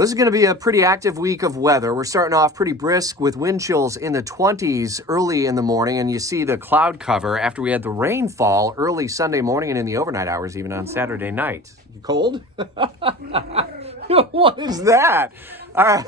Well, this is going to be a pretty active week of weather. We're starting off pretty brisk with wind chills in the 20s early in the morning, and you see the cloud cover after we had the rainfall early Sunday morning and in the overnight hours, even on Saturday night. You cold? What is that? All right.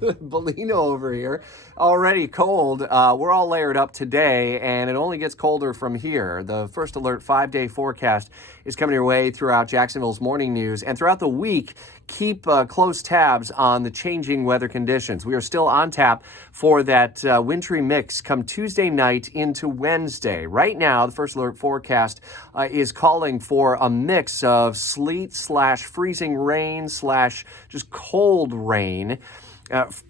Bellino over here, already cold. We're all layered up today, and it only gets colder from here. The first alert 5-day forecast is coming your way throughout Jacksonville's morning news, and throughout the week, keep close tabs on the changing weather conditions. We are still on tap for that wintry mix come Tuesday night into Wednesday. Right now, the first alert forecast is calling for a mix of sleet / freezing rain / just cold rain.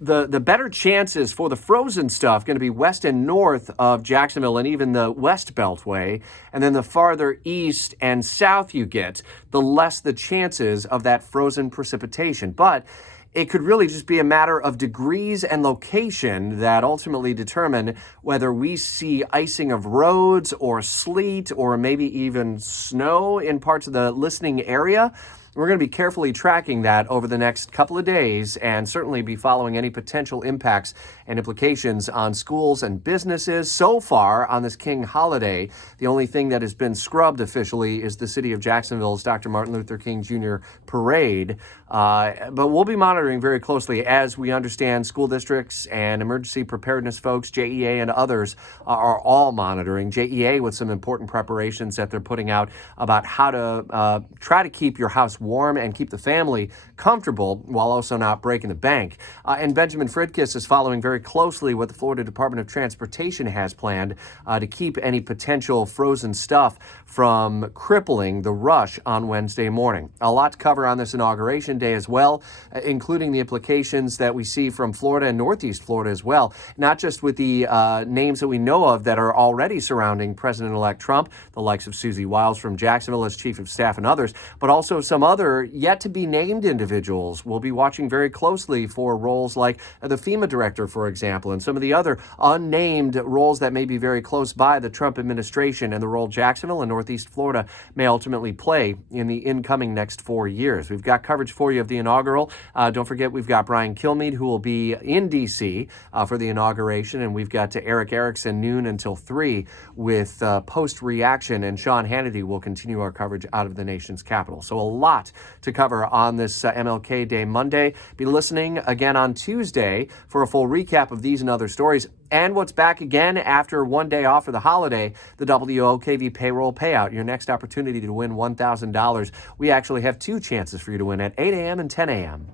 The better chances for the frozen stuff going to be west and north of Jacksonville and even the West Beltway. And then the farther east and south you get, the less the chances of that frozen precipitation. But it could really just be a matter of degrees and location that ultimately determine whether we see icing of roads or sleet or maybe even snow in parts of the listening area. We're going to be carefully tracking that over the next couple of days and certainly be following any potential impacts and implications on schools and businesses. So far on this King holiday, the only thing that has been scrubbed officially is the city of Jacksonville's Dr. Martin Luther King Jr. parade. But we'll be monitoring very closely as we understand school districts and emergency preparedness folks, JEA and others are all monitoring. JEA with some important preparations that they're putting out about how to try to keep your house warm and keep the family comfortable while also not breaking the bank. And Benjamin Fridkiss is following very closely what the Florida Department of Transportation has planned to keep any potential frozen stuff from crippling the rush on Wednesday morning. A lot to cover on this inauguration day as well, including the implications that we see from Florida and Northeast Florida as well, not just with the names that we know of that are already surrounding President-elect Trump, the likes of Susie Wiles from Jacksonville as chief of staff and others, but also some other yet-to-be-named individuals. We'll be watching very closely for roles like the FEMA director, for example, and some of the other unnamed roles that may be very close by the Trump administration and the role Jacksonville and Northeast Florida may ultimately play in the incoming next 4 years. We've got coverage for you of the inaugural. Don't forget, we've got Brian Kilmeade, who will be in D.C. For the inauguration, and we've got Eric Erickson noon until 3 with post-reaction, and Sean Hannity will continue our coverage out of the nation's capital. So a lot to cover on this MLK Day Monday. Be listening again on Tuesday for a full recap of these and other stories. And what's back again after 1 day off for the holiday, the WOKV payroll payout. Your next opportunity to win $1,000. We actually have 2 chances for you to win at 8 a.m. and 10 a.m.